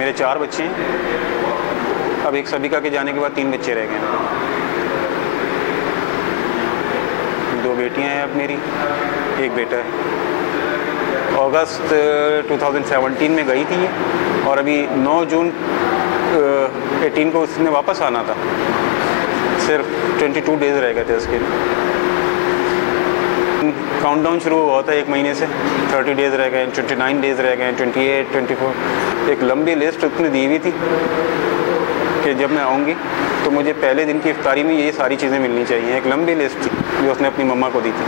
मेरे 4 बच्चे हैं। अब एक सबिका के जाने के बाद 3 बच्चे रह गए हैं। 2 बेटियां हैं अब मेरी, एक बेटा है। अगस्त 2017 में गई थी और अभी 9 जून 18 को उसने वापस आना था। सिर्फ 22 डेज़ रह गए थे उसके लिए। काउंटडाउन शुरू हुआ था 1 महीने से। 30 डेज़ रह गए, 29 डेज़ रह गए, 28, 24। एक लंबी लिस्ट उसने दी हुई थी कि जब मैं आऊँगी तो मुझे पहले दिन की इफ्तारी में ये सारी चीज़ें मिलनी चाहिए। एक लंबी लिस्ट थी जो उसने अपनी मम्मा को दी थी।